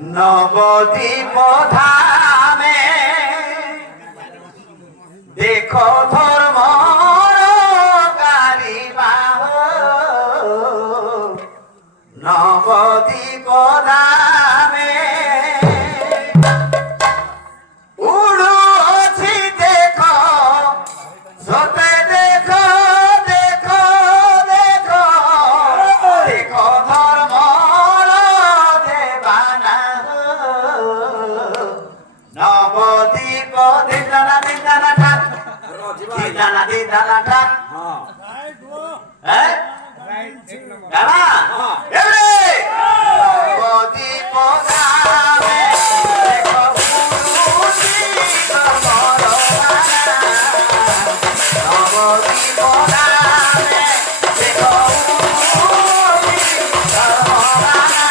নবদ্বীপ ধামে দেখো ধর্ম নবদ্বীপ ধামে উড়ুছি দেখো সতে দেখো দেখো দেখো দেখো ধর্ম দেবানা নবদ্বীপ দিদানা দিদানা ঠাক দিদানা দিদানা ঠাক হ্যাঁ দাদা এবারে নবদ্বীপ ধামে দেখো পুরুষি ধর্মরবানা নবদ্বীপ ধামে দেখো পুরুষি ধর্মরবানা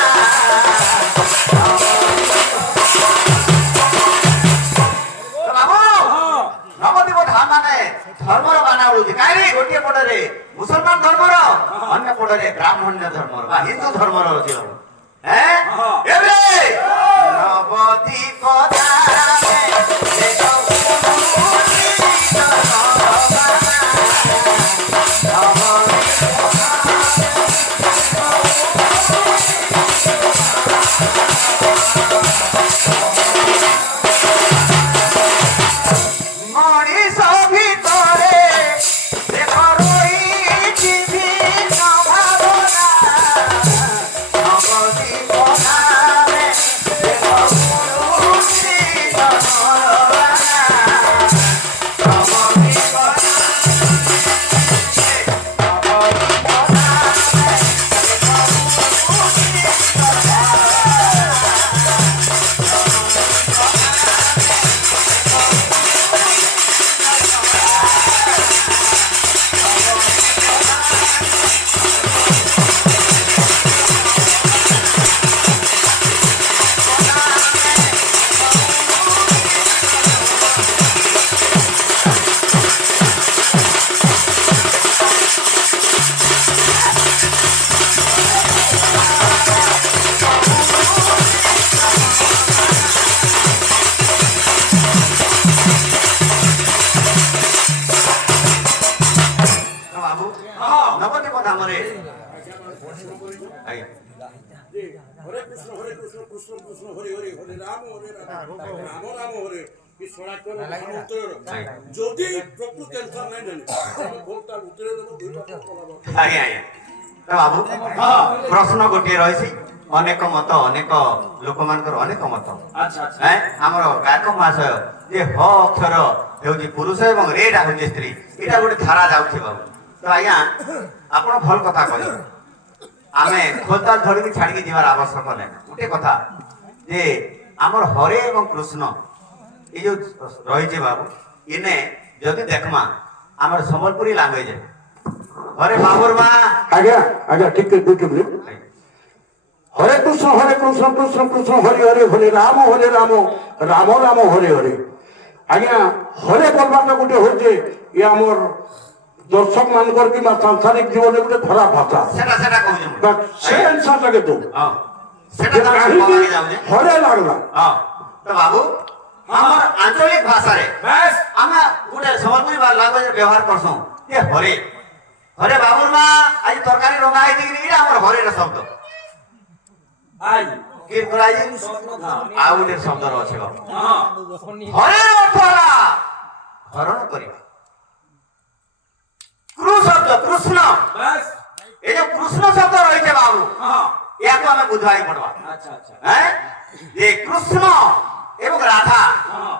নবদ্বীপ ধাম মানে ধর্মর বাନା উড়ୁଛି କାହିଁକି ଗୋଟିଏ ପଟରେ ମୁସଲମାନ ଧର୍ମର ଅନ୍ୟ ପଟରେ ବ୍ରାହ୍ମଣ୍ୟ ଧର୍ମର ବା ହିନ୍ଦୁ ଧର୍ମର ଅଛି ଏବେ ନବଦ୍ୱୀପ ଧାମେ ଦେଖ ପୁରୁଷି ଧର୍ମରବାନା ମଣିଷ ଭିତରେ ଦେଖ ରହିଛି ଭିନ୍ନ ଭାବନା ନବଦ୍ୱୀପ ଧାମେ ଦେଖ ପୁରୁଷି ଧର୍ମରବାନା ନବଦ୍ୱୀପ নবদ্বীপ ধামরে হরে কৃষ্ণ কৃষ্ণ কৃষ্ণ হরে হরে হরে রাম রাম রাম হরে যদি প্রকৃত টেনশন নাই জানি ভোটটা উত্তরে দেব আଜ୍ଞା ଆଜ୍ଞା ବାବୁ ପ୍ରଶ୍ନ ଗୋଟିଏ ରହିଛି ଅନେକ ମତ ଅନେକ ଲୋକମାନଙ୍କର ଅନେକ ମତ ଆମର ଗାୟକ ମହାଶୟ ଯେ ହ ଅକ୍ଷର ହେଉଛି ପୁରୁଷ ଏବଂ ରେଟା ହେଉଛି ସ୍ତ୍ରୀ ଏଇଟା ଗୋଟେ ଧାରା ଯାଉଛି ବାବୁ ତ ଆଜ୍ଞା ଆପଣ ଭଲ କଥା କହିବେ ଆମେ ଖୋଲତାଲ ଧରିକି ଛାଡ଼ିକି ଯିବାର ଆବଶ୍ୟକ ନାହିଁ ଗୋଟେ କଥା ଯେ ଆମର ହରେ ଏବଂ କୃଷ୍ଣ ଏ ଯୋଉ ରହିଛି ବାବୁ ଇନେ ଯଦି ଦେଖମା ଆମର ସମ୍ବଲପୁରୀ ଲାଙ୍ଗୁଏଜ ହରେ ବାବୁର ମା ଆଜ୍ଞା ଆଜ୍ଞା ଟିକେ ଦୁଇଟି ମିନିଟ୍ ହରେ କୃଷ୍ଣ କୃଷ୍ଣ କୃଷ୍ଣ ହରି ହରି ହରେ ରାମ ରାମ ରାମ ହରେ ହରେ ଆଜ୍ଞା ହରେ ବୋଲବାଟା ଗୋଟେ ହଉଛି ଇଏ ଆମର ଦର୍ଶକ ମାନଙ୍କର କିମ୍ବା ସାଂସାରିକ ଜୀବନରେ ଗୋଟେ ଖରାପ ଭାଷା ସେଟା କହୁଛି ସେ ଅନୁସାରେ ତ ହରେ ଲାଗଲା ତ ବାବୁ ଆମର ଆଞ୍ଚଳିକ ଭାଷାରେ ଆମେ ଗୋଟେ ସମ୍ବଲପୁରୀ ଲାଙ୍ଗୁଏଜ ବ୍ୟବହାର କରସୁଁ ଏ ହରେ ହରେ ବାବୁର ମା ଆଜି ତରକାରୀ ରନ୍ଧା ହେଇଛି ଏଇଟା ଆମର ହରେର ଶବ୍ଦ ଆଉ ଗୋଟେ ଶବ୍ଦର ଅଛି ହରେର ଅର୍ଥ ହେଲା ହରଣ କରିବା ଶବ୍ଦ କୃଷ୍ଣ ଏ ଯୋଉ କୃଷ୍ଣ ଶବ୍ଦ ରହିছে ବାବୁ ଏହାକୁ ଆମେ ବୁଝାଇ ପଡବା ଯେ କୃଷ୍ଣ ଏବଂ ରାଧା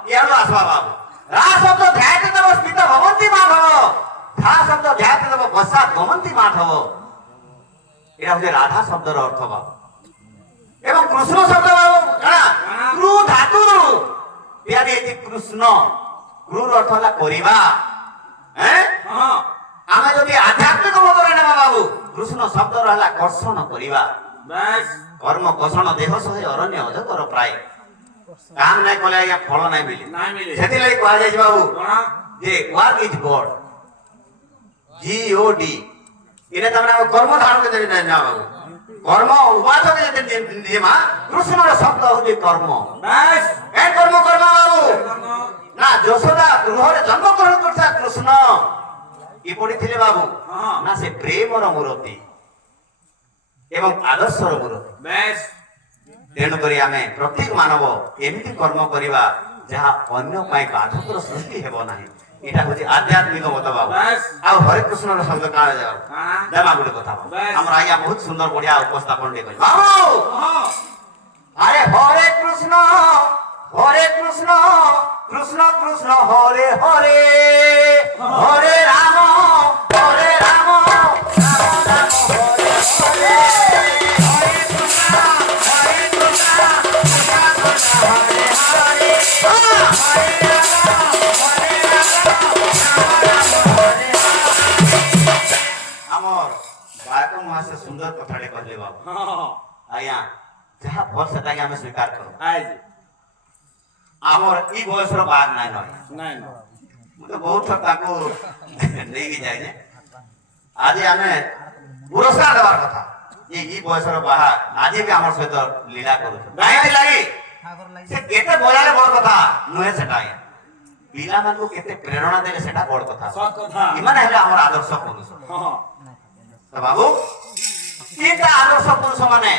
ଇଆଡୁ ଆସିବା ବାବୁ ରା ଶବ୍ଦ ଧ୍ୟାତ ଦେବ ସ୍ଥିତ ଭବନ୍ତି ମାଧବ ধা শব্দ ধ্যাত দেব বসা গমন্তি মাধব এটা হচ্ছে রাধা শব্দর অর্থ বাবু এবং কৃষ্ণ শব্দ বাবু ক্রু ধাতু ইয়াদি হচ্ছে কৃষ্ণ ক্রুর অর্থ হল করিবা আমি যদি আধ্যাত্মিক মতরে নেবা বাবু কৃষ্ণ শব্দর হল কর্ষণ করিবা কর্ম কষণ দেহ সহে অরণ্য অজগর প্রায় কাম নাই কলে আজ্ঞা ফল নাই মিলে সেথিলাগি কুয়া যাই বাবু যে ওয়ার্ক ইজ গড GOD इने तमने कर्म धारण के ना बाबू कर्म उपासक जे नियमा कृष्णर शब्द हो হচ্ছে কর্ম। ব্যাস এ কর্ম করবা বাবু কর্ম না যশোদা গৃহরে জন্মগ্রহণ করছে কৃষ্ণ কি পড়িଥିଲେ বাবু হ্যাঁ। না সে প্রেমর মূরতি এবং আদর্শর মূরতি। ব্যাস তেଣୁକରି ଆମେ ପ୍ରତ୍ୟେକ ମାନବ ଏମିତି କର୍ମ କରିବା ଯାହା ଅନ୍ୟ ପାଇଁ ବାଧକର ସୃଷ୍ଟି ହେବ ନାହିଁ। ଏଇଟା ହଉଛି ଆଧ୍ୟାତ୍ମିକ ମତ ବାବୁ। ବାସ୍। ଆଉ ହରେ କୃଷ୍ଣର ଶବ୍ଦ କାଳେ ଯାଉ କାଣା? ଦେମା ଗୋଟେ କଥା ବାବୁ। ବାସ୍। ଆମର ଆଜ୍ଞା ବହୁତ ସୁନ୍ଦର ବଢିଆ ଉପସ୍ଥାପନ ଟିକେ କରି ବାବୁ ହଁ আরে হরে কৃষ্ণ কৃষ্ণ কৃষ্ণ হরে হরে হরে রাম রাম রাম হরে হরে হরে কৃষ্ণ কৃষ্ণ কৃষ্ণ হরে হরে হরে রাম হরে আমার গায়ক মহাশয় সুন্দর কথাটি কহিলে বাবু ହଁ আজ্ঞা ଯାହା ଭଲ ସେଟାকে ଆମେ ସ୍ୱୀକାର କରୁ। ଆଇଜି ଆମର ଇ ବୟସର ବାଦ ନାଇଁ ନয় ନାଇଁ ନା ମୁଁ ତ ବହୁତ ଥର ତାଙ୍କୁ ନେଇକି ଯାଇଛେ। ଆଜି ଆମେ ପୁରସ୍କାର ଦେବାର କଥା ଯେ ଇ ବୟସର ବାହା ଆଜି ବି ଆମର ସହିତ ଲୀଳା କରୁଛୁ କାହିଁକି ଲାଗି ସେ କେତେ ବଜାରେ ବଡ କଥା ନୁହେଁ ସେଟା ଆଜ୍ଞା ପିଲାମାନଙ୍କୁ କେତେ ପ୍ରେରଣା ଦେଲେ ସେଟା ବଡ କଥା। ସତ କଥା ଏମାନେ ହେଲେ ଆମର ଆଦର୍ଶ ପୁରୁଷ। ହଁ ତ ବାବୁ ତିନିଟା ଆଦର୍ଶ ପୁରୁଷ ମାନେ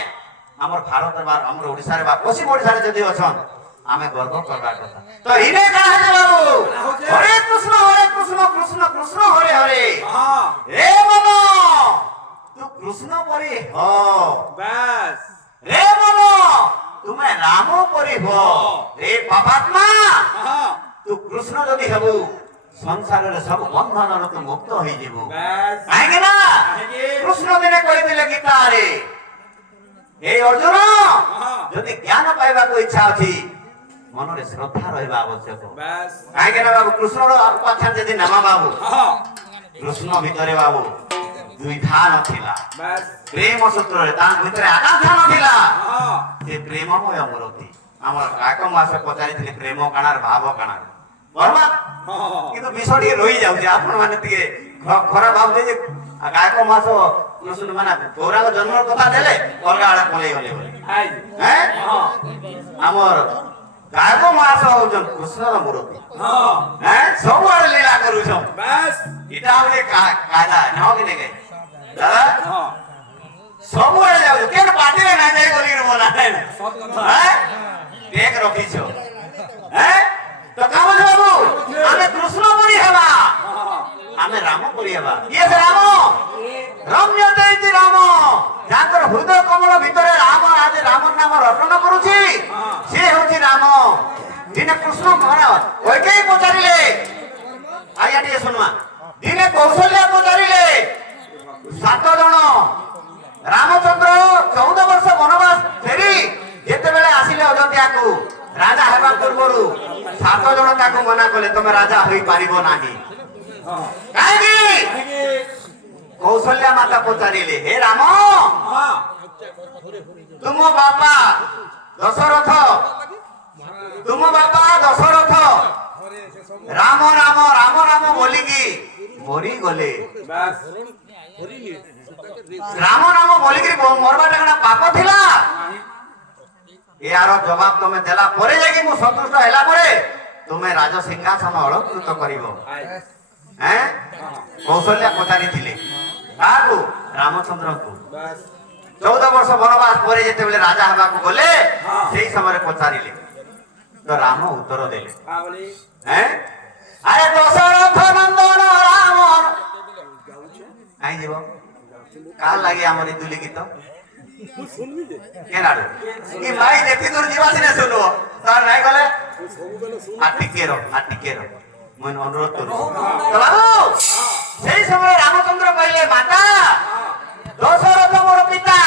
ଆମର ଭାରତରେ ବା ଆମର ଓଡିଶାରେ ବା ପଶ୍ଚିମ ଓଡିଶାରେ ଯଦି ଅଛନ୍ ଆମେ ଗର୍ବ କରବାର କଥା। ତ ଇନେ କାହା ହେଲେ ବାବୁ ହରେ କୃଷ୍ଣ କୃଷ୍ଣ କୃଷ୍ଣ ହରେ ହରେ ହଁ ରେ ମନ ତୁ କୃଷ୍ଣ ପରି ହ ବ୍ୟାସ ରେ ମନ ତୁମେ ରାମ ପରି ହ ରେ ପାପାତ୍ମା ହଁ ତୁ କୃଷ୍ଣ ଯଦି ହେବୁ ସଂସାରରେ ସବୁ ବନ୍ଧନରୁ ତୁ ମୁକ୍ତ ହେଇଯିବୁ। ବ୍ୟାସ କାହିଁକି ନା କାହିଁକି? କୃଷ୍ଣ ଦିନେ କହିଥିଲେ ଗୀତାରେ ଏ ଅର୍ଜୁନ ଯଦି ଜ୍ଞାନ ପାଇବାକୁ ଇଚ୍ଛା ଅଛି ମନରେ ଶ୍ରଦ୍ଧା ରହିବା ଆବଶ୍ୟକ। ବ୍ୟାସ କାହିଁକି ନା ବାବୁ କୃଷ୍ଣର ଉପାଖ୍ୟାନ ଯଦି ନେମା ବାବୁ ହଁ କୃଷ୍ଣ ଭିତରେ ବାବୁ ଦ୍ୱିଧା ନଥିଲା ବ୍ୟାସ ପ୍ରେମ ସୂତ୍ରରେ ତାଙ୍କ ଭିତରେ ଆକାଂକ୍ଷା ନଥିଲା ହଁ ସେ ପ୍ରେମମୟ ମୂରତି। ଆମର ଗାୟକ ମାସ ପଚାରିଥିଲେ ପ୍ରେମ କାଣାର ଭାବ କାଣା ବର୍ମା ହଁ କିନ୍ତୁ ବିଷୟ ଟିକେ ରହିଯାଉଛି ଆପଣ ମାନେ ଟିକେ ଖରାପ ଭାବୁଛେ ଯେ ଗାୟକ ମାସ କୃଷ୍ଣ ମାନେ ଗୌରାଙ୍ଗ ଜନ୍ମର କଥା ଦେଲେ ଅଲଗା ଆଡେ ପଳେଇ ଗଲେ ବୋଲି ଆଇଜି ହେଁ ହଁ ଆମର ଗାୟକ ମାସ ହଉଛନ୍ କୃଷ୍ଣର ମୂରତି ହଁ ହେଁ ସବୁଆଡେ ଲୀଳା କରୁଛନ୍ ବ୍ୟାସ ଏଟା ହଉଛି କାୟଦା ହଁ କି ନାଇଁ ଦାଦା ହଁ ସବୁଆଡେ ଯାଉଛୁ କେନ ପାଟିରେ ନାଇଁ ଯାଇ କରିକି ମନା ନାହିଁ ସତ କଥା ହେଁ ଟେକ ରଖିଛ ହେଁ ତ କାମ ବାବୁ ଆମେ କୃଷ୍ଣ ପରି ହେବା ହଁ ଆମେ ରାମ ପରି ହେବା କିଏ ସେ ରାମ ରମ୍ୟ ଦେଇଛି ରାମ ଯାଙ୍କର ହୃଦୟ କମଳ ଭିତରେ ରାମ ଆଜି ରାମର ନାମ ରଟନ କରୁଛି ସେ ହଉଛି ରାମ। ଦିନେ କୃଷ୍ଣ ମହାରାଜ କୈକେୟୀ ପଚାରିଲେ ଆଜ୍ଞା ଟିକେ ଶୁଣୁଆ ଦିନେ କୌଶଲ୍ୟା ପଚାରିଲେ 7 ଜଣ ରାମଚନ୍ଦ୍ର 14 ବର୍ଷ ବନବାସ ଫେରି ଯେତେବେଳେ ଆସିଲେ ଅଯୋଧ୍ୟାକୁ ରାଜା ହେବା ପୂର୍ବରୁ 7 ଜଣ ତାକୁ ମନା କଲେ ତମେ ରାଜା ହୋଇପାରିବ ନାହିଁ। ହଁ କାହିଁକି କାହିଁକି କୌଶଲ୍ୟା ମାତା ପଚାରିଲେ ହେ ରାମ ହଁ ତୁମ ବାପା ଦଶରଥ ରାମ ରାମ ରାମ ରାମ ବୋଲିକି ମରିଗଲେ। ବ୍ୟାସ ରାମ ରାମ ବୋଲିକି ମରବାଟା କଣ ପାପ ଥିଲା? ଏହାର ଜବାବ ତମେ ଦେଲା ପରେ ଯାଇକି ମୁଁ ସନ୍ତୁଷ୍ଟ ହେଲା ପରେ ତୁମେ ରାଜ ସିଂହାସନ ଅଳଙ୍କୃତ କରିବ। ଆଇଜି ହେଁ କୌଶଲ୍ୟା ପଚାରିଥିଲେ କାହାକୁ? ରାମଚନ୍ଦ୍ରଙ୍କୁ। ବ୍ୟାସ 14 ବର୍ଷ ବନବାସ ପରେ ଯେତେବେଳେ ରାଜା ହେବାକୁ ଗଲେ ସେଇ ସମୟରେ ପଚାରିଲେ ତ ରାମ ଉତ୍ତର ଦେଲେ କାବଳି ହେଁ ଆରେ ଦଶରଥ ନନ୍ଦନ ରାମ କାହିଁ ଯିବ କାହାର ଲାଗି ଆମର ଏ ଦୁଲି ଗୀତ କେନାଡୁ କି ଭାଇ ଯେତେ ଦୂର ଯିବା ସିନା ଶୁଣିବ ତାର ନାଇଁ ଗଲେ ଟିକେ ରହ ମୁଁ ଅନୁରୋଧ କରୁଛି ତ ବାବୁ ସେଇ ସମୟରେ ରାମଚନ୍ଦ୍ର କହିଲେ ମାତା ଦଶରଥ ମୋର ପିତା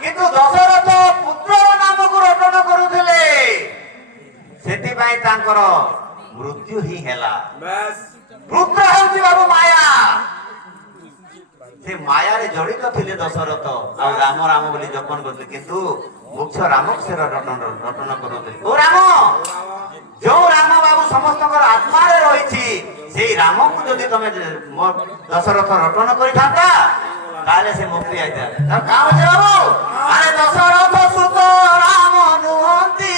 କିନ୍ତୁ ଦଶରଥ ପୁତ୍ରର ନାମକୁ ରଟନ କରୁଥିଲେ ସେଥିପାଇଁ ତାଙ୍କର ମୃତ୍ୟୁ ହିଁ ହେଲା। ବ୍ୟାସ ପୁତ୍ର ହେଉଛି ବାବୁ ମାୟା ସେ ମାୟାରେ ଜଡିତ ଥିଲେ ଦଶରଥ ଆଉ ରାମ ରାମ ବୋଲି ଜପନ କରୁଥିଲେ କିନ୍ତୁ ମୁଖ୍ୟ ରାମକୁ ସେ ରଟନ କରୁଥିଲେ। ଓ ରାମ ଯୋଉ ରାମ ବାବୁ ସମସ୍ତଙ୍କର ଆତ୍ମାରେ ରହିଛି ସେଇ ରାମକୁ ଯଦି ତମେ ଦଶରଥ ରଟନ କରିଥାନ୍ତା ତାହେଲେ ସେ ମୁକ୍ତି ହେଇଥାନ୍ତା। କାମ ଅଛି ବାବୁ ଆରେ ଦଶରଥ ସୁତ ରାମ ନୁହନ୍ତି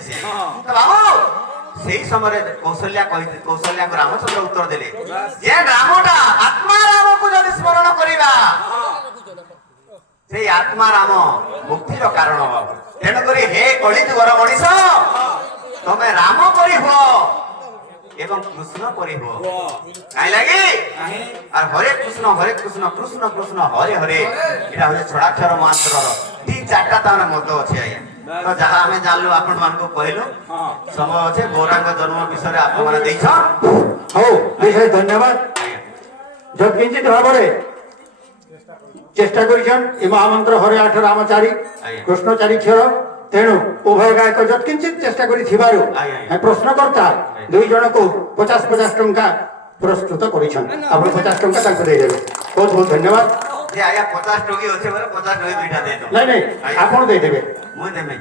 ଆସି ହଁ। ତ ବାବୁ ସେଇ ସମୟରେ କୌଶଲ୍ୟାଙ୍କୁ ରାମଚନ୍ଦ୍ର ଉତ୍ତର ଦେଲେ ଯେ ରାମଟା ଆତ୍ମା ରାମକୁ ଯଦି ସ୍ମରଣ କରିବା ସେଇ ଆତ୍ମା ରାମ ମୁକ୍ତିର କାରଣ ହବ। ତେଣୁକରି ହେ କଳିଯୁଗର ମଣିଷ ତମେ ରାମ ପରି ହୁଅ ଏବଂ କୃଷ୍ଣ ପରି ହୁଅ। କାହିଁ ଲାଗି আর হরে কৃষ্ণ কৃষ্ণ কৃষ্ণ হরে হরে এটা হচ্ছে ছড়াক্ষর মন্ত্রর 3-4টা তার মতো আছে আজ্ঞা। তো যাহা আমি জানলু আপন মানকু কহিলু সময় আছে গৌরাঙ্গ জন্ম বিষয়ে আপন মানে দেইছ। ହଉ ବିଶେଷ ଧନ୍ୟବାଦ ଯତ୍କିଞ୍ଚିତ ଭାବରେ ଚେଷ୍ଟା କରିଛନ୍ତି ଏ ମହାମନ୍ତ୍ର ହରେ ଆଠ ରାମଚାରୀ କୃଷ୍ଣ ଚାରିକ୍ଷର ତେଣୁ ଉଭୟ ଗାୟକ ଯତ୍କିଞ୍ଚିତ ଚେଷ୍ଟା କରିଥିବାରୁ ପ୍ରଶ୍ନକର୍ତ୍ତା 2 ଜଣକୁ 50 ଟଙ୍କା ପ୍ରସ୍ତୁତ କରିଛନ୍ତି। ଆପଣ 50 ଟଙ୍କା ତାଙ୍କୁ ଦେଇଦେବେ। ବହୁତ ବହୁତ ଧନ୍ୟବାଦ। যে আজ্ঞা 50 টকি আছে বলে 50 টকি দুইটা দেই দো। ନାଇଁ ନାଇଁ ଆପଣ ଦେଇଦେବେ। মুই দেমে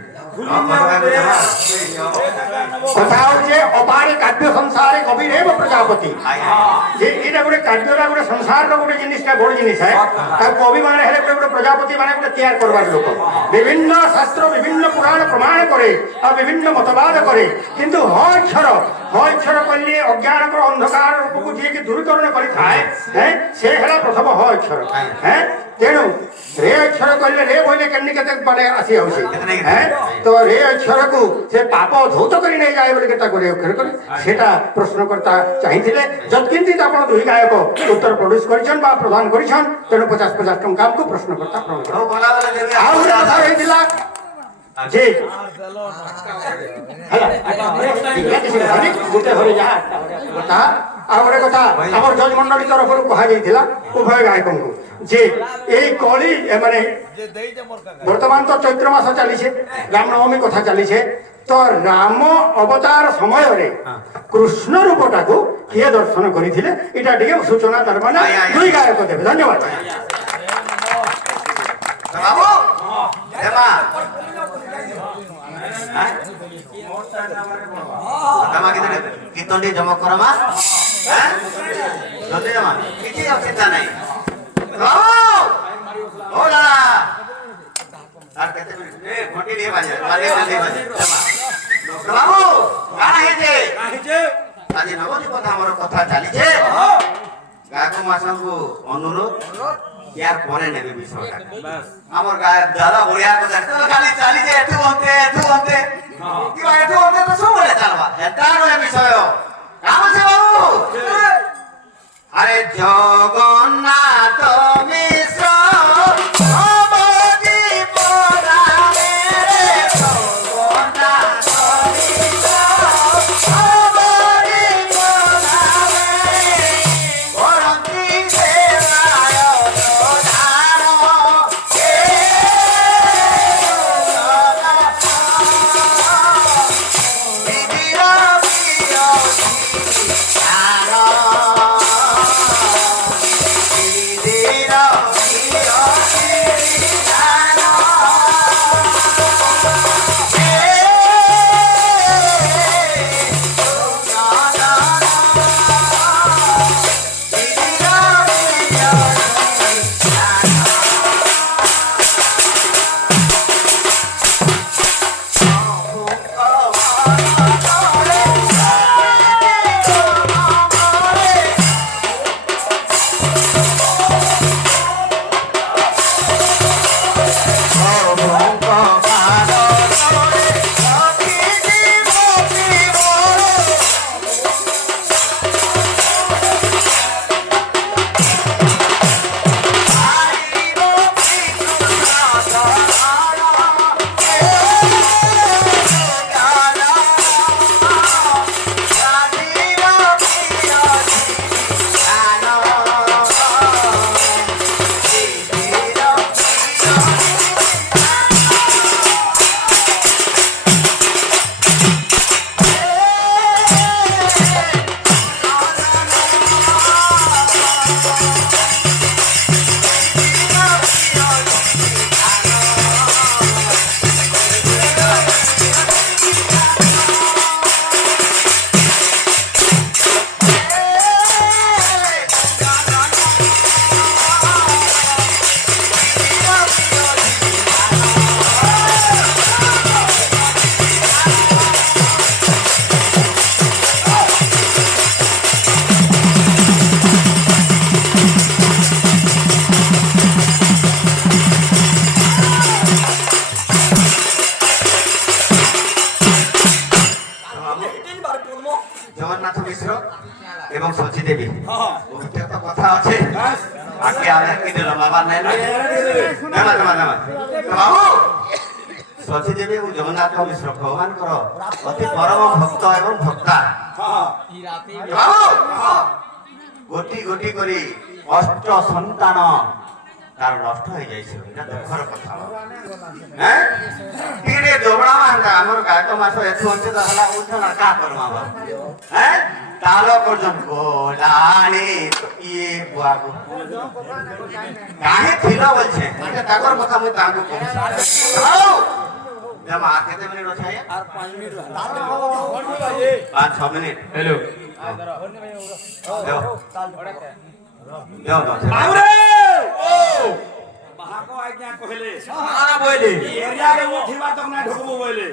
କଥା ହଉଛି ଅପାରେ କାବ୍ୟ ସଂସାରେ କବି ରେବ ପ୍ରଜାପତି ଯେ ଏଇଟା ଗୋଟେ କାବ୍ୟଟା ଗୋଟେ ସଂସାରର ଗୋଟେ ଜିନିଷଟା ବଡ ଜିନିଷ ତାକୁ କବି ମାନେ ହେଲେ ଗୋଟେ ପ୍ରଜାପତି ମାନେ ଗୋଟେ ତିଆରି କରବାର ଲୋକ ବିଭିନ୍ନ ଶାସ୍ତ୍ର ବିଭିନ୍ନ ପୁରାଣ ପ୍ରମାଣ କରେ ଆଉ ବିଭିନ୍ନ ମତବାଦ କରେ କିନ୍ତୁ ହ ଅକ୍ଷର କହିଲେ ଅଜ୍ଞାନଙ୍କର ଅନ୍ଧକାର ରୂପକୁ ଯିଏକି ଦୂରୀକରଣ କରିଥାଏ ସେ ହେଲା ପ୍ରଥମ ହ ଅକ୍ଷର ତେଣୁ ରେ ଅକ୍ଷର କହିଲେ ରେ ବୋଇଲେ କେମିତି କେତେ ମାନେ ଆସି ଯାଉଛି ତ ରେ ଅକ୍ଷରକୁ ସେ ପାପ ଧୌତ କରି ନେଇଯାଏ ବୋଲି ତାକୁ ରେ ଅକ୍ଷର କରି ସେଟା ପ୍ରଶ୍ନକର୍ତ୍ତା ଚାହିଁଥିଲେ ଯତ୍କିଞ୍ଚି ଆପଣ 2 ଗାୟକ ଉତ୍ତର ପ୍ରଡ୍ୟୁସ କରିଛନ୍ତି ବା ପ୍ରଦାନ କରିଛନ୍ତି ତେଣୁ 50 ଟଙ୍କା ଆମକୁ ପ୍ରଶ୍ନକର୍ତ୍ତା ପ୍ରଦାନ ହଉ ବୋଲା ବୋଲା ଦେବି। ଆଉ ଗୋଟେ କଥା ରହିଥିଲା ଯେ ଗୋଟେ ଘରେ ଯାହା କଥା ଆଉ ଗୋଟେ କଥା ଆମର ଜଜ ମଣ୍ଡଳୀ ତରଫରୁ କୁହାଯାଇଥିଲା ଉଭୟ ଗାୟକଙ୍କୁ ଯେ ଏଇ କଳି ମାନେ ବର୍ତ୍ତମାନ ତ ଚୈତ୍ର ମାସ ଚାଲିছে ରାମନବମୀ କଥା ଚାଲିছে ତ ରାମ ଅବତାର ସମୟରେ କୃଷ୍ଣ ରୂପଟାକୁ କିଏ ଦର୍ଶନ କରିଥିଲେ ଏଇଟା ଟିକେ ସୂଚନା ତାର ମାନେ 2 ଗାୟକ ଦେବେ। ଧନ୍ୟବାଦ ବାବୁ ଦେମା ତମା କୀର୍ତ୍ତନଟି ଜମା କରମା ଜଲ୍ଦି ଜମା କିଛି ଅସୁବିଧା ନାହିଁ। ଓ ଦାଦା আর কেতে মিনিট এ ঘটি দিয়ে বাজে বাবু কানা ହେଇছে আজ নবদী কথা আমার কথা চালিছে গায়ক মাসঙ্কু অনুরোধ ইয়ার পরে নেবে বিষয়টা আমার গায়ক দাদা বড়িয়া কথা খালি চালিছে এটু অন্তে কিবা এটু অন্তে তো সবলে চালবা এটা নয় বিষয় কাম আছে বাবু আরে জগন্নাথ মিশ্র Did আগে আমি কি দিলাম বাবা নাই না নেমা বাবু সচিদেবী এবং জগন্নাথ মিশ্র ভগবানଙ୍କର অতি পরম ভক্ত এবং ভক্তা বাবু গোটি গোটি করে অষ্ট সন্তান তার নষ্ট হয়ে যাইছে এটা দুঃখর কথা হ্যাঁ ଟିକେ ଦୌଡ଼ା ମାନ୍ତା ଆମର ଗାୟକ ମାସ ଏଠୁ ଅଞ୍ଚଳ ହେଲା ଉଠନା କା କରମା ବାବୁ হ্যাঁ তালো পর্যন্ত গোলানি ইয়ে বুয়াগো কাহে ছিল বলছে এটা তাকর কথা মই তাঙ্গু কইছি আও জমা কেতে মিনিট আছে আর 5 মিনিট 5-6 মিনিট হ্যালো বাবুরে ও বাহাকো আজ্ঞা কইলে সারা বইলে এরিয়া রে মুঠিবা তক না ঢুকবো বইলে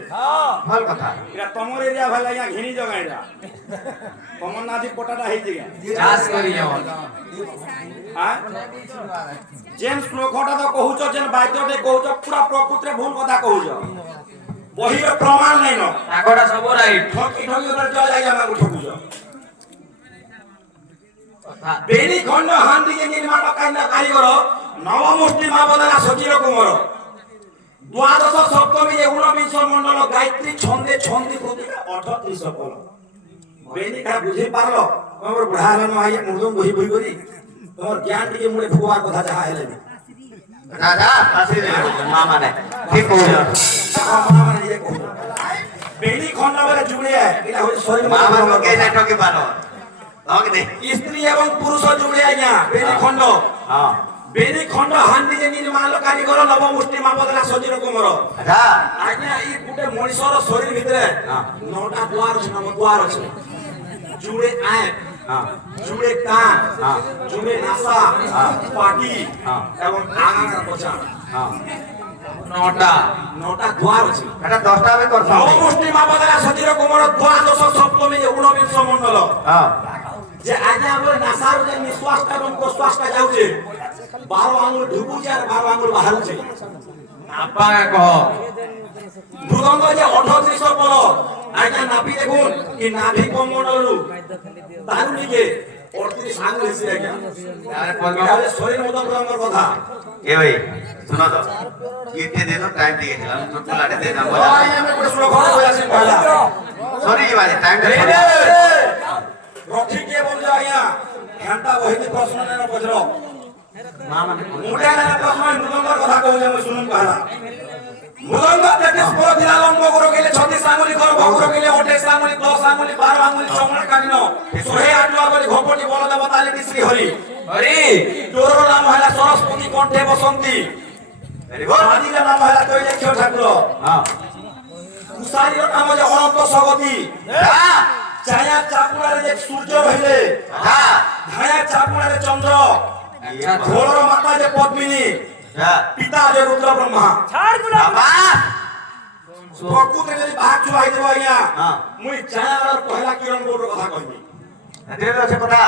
ভাল কথা এটা তোমার এরিয়া ভাই লাগা ঘিনি জগাইরা তোমার নাজি পটাটা হেই জিগা চাষ করি যাও হ্যাঁ জেমস ক্লোখটা তো কহুছ যেন বাদ্যতে কহুছ পুরা প্রকৃতিরে ভুল কথা কহুছ বহির প্রমাণ নাই ন আগটা সব রাইট ঠকি ঠকি ওপরে জল লাগা আমাকে ঠকুছ বেনি খণ্ড হান্দিকে নির্মাণ কারিগর নবমূর্তি মা বদলা সচির কুমার দ্বাদশ সপ্তমী ঊনবিংশ মন্ডল গায়ত্রী ছন্দে ছন্দি প্রতিকা 38 ফল বেনি কা বুঝি পারলো তোমার বুঢ়া হল নয় মুদম বহি বহি করি তোমার জ্ঞান টিকে মুড়ে ঢুকবার কথা যাহা হেলে রাজা আসি মা মানে কি কইছ মানে ইয়ে কহু বেনি খণ্ড বলে জুড়ে এটা হই শরীর মা মানে কে না ঠকি পারো ওকে দে স্ত্রী এবং পুরুষ জুড়ে আজ্ঞা বেনি খণ্ড হ্যাঁ বেনি খণ্ড হান্দিকে নির্মাণ কারিগর নবমূর্তি মা বদলা সচির কুমার আচ্ছা আজ্ঞা এই গুটে মଣିষর শরীর ভিতরে হ্যাঁ 9টা দ্বার আছে 9 দ্বার আছে জুড়ে আয় হ্যাঁ জুড়ে কান হ্যাঁ জুড়ে নাসা হ্যাঁ পাটি হ্যাঁ এবং আঙার পচা হ্যাঁ নটা 9টা দ্বার আছে এটা 10টা আমি করছ নবমূর্তি মা বদলা সচির কুমার দ্বাদশ সপ্তমী ঊনবিংশ মন্ডল হ্যাঁ যে আজ্ঞা আমরা নাসার যে নিঃশ্বাসটা এবং প্রশ্বাসটা যাচ্ছে 12 আঙুল ঢুকুছে আর 12 আঙুল বাহারুছে আপা কহ মৃদঙ্গ যে 38 বল আজ্ঞা নাপি দেখুন কি নাভি কমণ্ডলু তার নিকে 38 আঙুল এসে আজ্ঞা আরে এটা হচ্ছে শরীর মতো মৃদঙ্গর কথা এ ভাই শুনো তো কিতে দে তো টাইম দিয়ে দিলাম ছোট লাটে দে দাম বলা আমি একটা শ্লোক বলে আসি পয়লা সরি বাজে টাইম দে রথি কে বলছো আজ্ঞা ঘন্টা বহিতে প্রশ্ন নেন পছর মা মানে মুডা না প্রশ্ন মৃদঙ্গর কথা কইলে আমি শুনুন পয়লা মৃদঙ্গ 33 পর দিন আরম্ভ করো গেলে 36 আঙ্গুলি করো করো গেলে 28 আঙ্গুলি 10 আঙ্গুলি 12 আঙ্গুলি চমড়া কাটিন সোহে আটুয়া বলি ঘপটি বল দেবতা লেটি শ্রী হরি হরি তোর নাম হলা সরস্বতী কণ্ঠে বসন্তী ভেরি গুড আদির নাম হলা তৈলাক্ষ্য ঠাকুর হ্যাঁ কুসারীর নাম হচ্ছে অনন্ত সগতি হ্যাঁ ছায়া চাপুড়ারে যে সূর্য রহিলে হ্যাঁ ছায়া চাপুড়ারে চন্দ্র আচ্ছা ঘোড়র মাতা যে পদ্মিনী হ্যাঁ পিতা যে রুদ্র ব্রহ্মা বাবা প্রকৃতি যদি ভাগ চুয়াই দেব আজ্ঞা হ্যাঁ মুই ছায়ার পহলা কিরণ বোর কথা কইবি এতে আছে কথা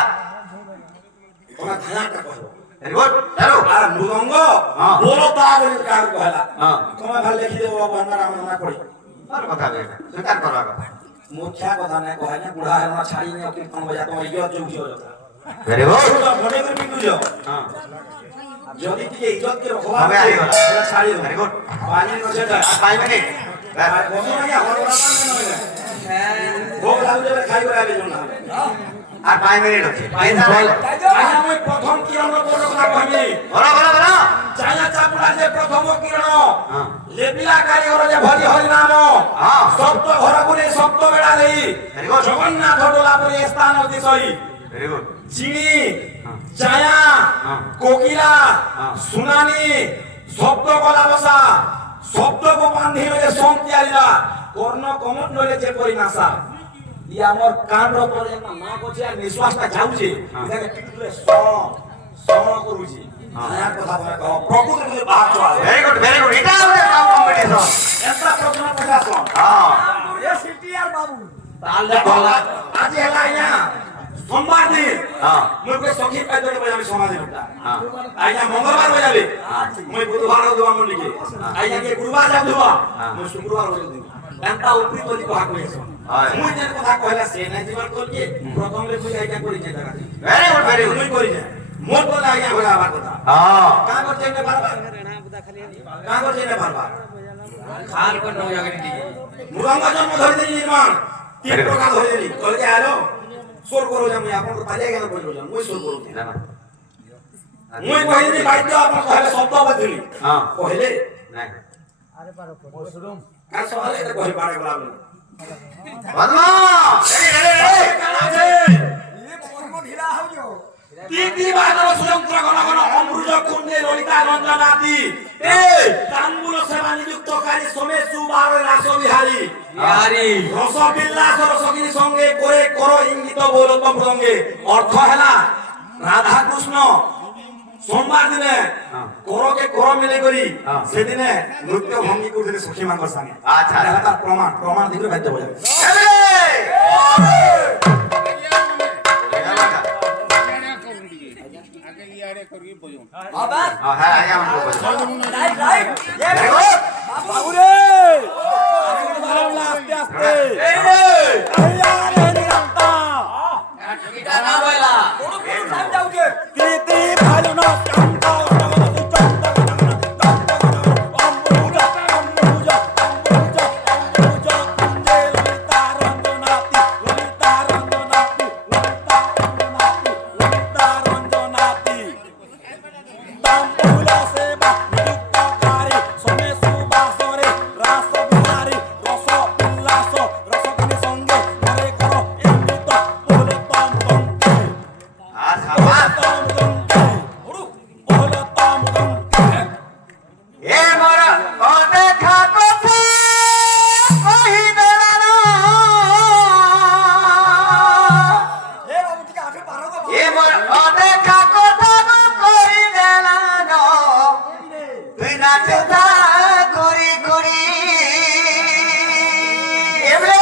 ওনা ছায়াটা কইব ভেরি গুড চলো আর মৃদঙ্গ হ্যাঁ। বলো তা বলি কার কহলা হ্যাঁ তোমার ভাল লিখি দেব বন্দার আমরা না পড়ি আর কথা বেটা স্বীকার করা কথা মুখ্যা কথা নাই কহে না বুড়া হেলা ছাড়ি নে কীর্তন বজা তোমার ইজ্জত যোগ্য কথা ভেরি গুড মনে করে বিন্দু যাও হ্যাঁ যদি টিকে ইজ্জত কে রখবা হবে আইগলা এটা ছাড়ি দেব ভেরি গুড পানি নছে এটা 5 মিনিট আর বসো না হল না নয় ভোগ লাগবে খাই করে আবে না আর 5 মিনিট আছে পয়সা নাই আজ আমি প্রথম কিরণ বড় কথা কইবি বলো বলো বলো ছায়া চাপুড়া যে প্রথম কিরণ হ্যাঁ লেপিলা কারিগর যে ভরি হরি নাম হ্যাঁ সপ্ত ঘর গুলি সপ্ত বেড়া দেই Very good. জগন্নাথ ডোলাপুরি স্থান অতিশয় ভেরি গুড চিনি হ্যাঁ ছায়া হ্যাঁ কোকিলা হ্যাঁ। সুনানি শব্দ গলা বসা শব্দ বান্ধি হয়ে সন্তিয়ারিলা কর্ণ কমণ্ডলে যে পরিনাশা ই আমার কান পরে না করছে আর নিঃশ্বাসটা যাଉଛି হ্যাঁ। এটাকে পিটুলে স করুছি ছায়ার কথা বলে কহ প্রকৃতি যদি বাহার চলে ভেরি গুড এটা হবে সব কম্পিটিশন একটা প্রশ্ন প্রশাসন হ্যাঁ তাহলে বলা আজ হেলা আইয়া সোমবার দিন হ্যাঁ মুই কে সখী পাই ধরে বজাবি সমাজে ওটা হ্যাঁ আইয়া মঙ্গলবার বজাবি মুই বুধবার দেবা মন লিখে আইয়া কে গুরুবার যাব দেবা মুই শুক্রবার বজাবি এন্তা উপরি তলি কহা কইছো হয়। মুই যে কথা কইলা সে নাই জীবন করকে প্রথম লে মুই আইয়া করি যে জায়গা ভেরি গুড মুই করি যে মোট কথা আজ্ঞা হলে আমার কথা হ্যাঁ কাঁ করছে না পারবা কাঁ করছে না পারবা খাল কোন জায়গায় কি মৃদঙ্গ জন্ম ধরে দিলি নির্মাণ তিন প্রকার ধরে দিলি কলকে আলো সোর করো আমি আপনার পালিয়ে গেল বলবো মুই সোর করো না না মুই কহিলি বাদ্য আপনার কহলে শব্দ বদলি হ্যাঁ কহিলে নাই কার সকালে এটা কহি পারে বলা আমি বদমাস তিতি বাদর সুযন্ত্র ঘন ঘন অমৃত কুণ্ডে ললিতা রঞ্জনাতি এ তাম্বুল সেবা নিযুক্তকারী সোমে সুবার রাসবিহারী বিহারি রসবিল্লাস রসগিনী সঙ্গে করে কর ইঙ্গিত বৌরত্ব প্রসঙ্গে অর্থ হেলা রাধা কৃষ্ণ সোমবার দিনে করকে কর মিলে করি সেদিনে নৃত্য ভঙ্গি করতে সখী মাঙ্গর সঙ্গে আচ্ছা। এটা তার প্রমাণ প্রমাণ দিকে বাধ্য বোঝা বাবা হ্যাঁ আগে আমাকে বলো রাইট রাইট দেখো বাবু রে আস্তে আস্তে এটা না বলা কোন কোন সাহেব যাওকে তিতি ভালো না চান্তা আচ্ছা বাস এ মোর ও দেখা কথা কহি দেলানো এ মোর ও দেখা কথা কহি দেলানো তুই না চিন্তা করি করি এমরে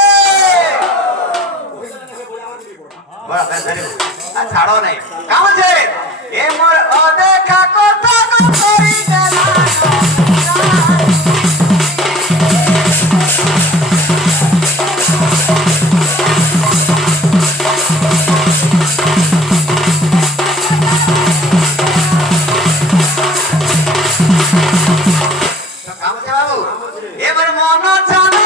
বড় বেশি ছাড়ো নাই কাম আছে এ মোর ও দেখা কথা কহি দেলানো কামছে বাবু এবার মন চালে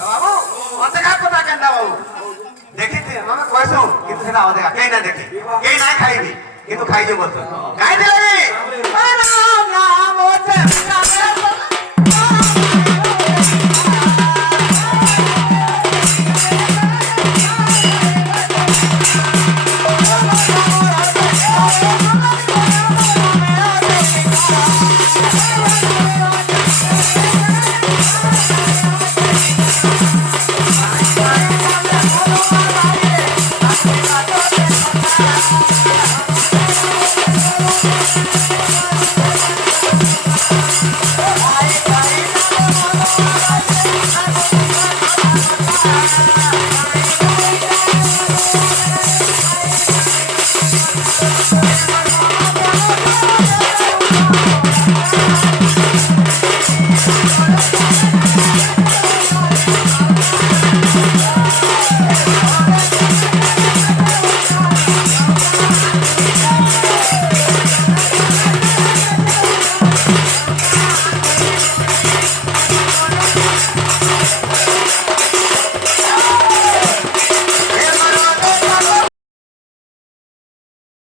বাবু অতে কাকো না কেন বাবু দেখিছি আমি কইছো কিন্তু সেটা অতে কেই না দেখি কেই না খাইবি কিন্তু খাইছো বলছো খাই দিলে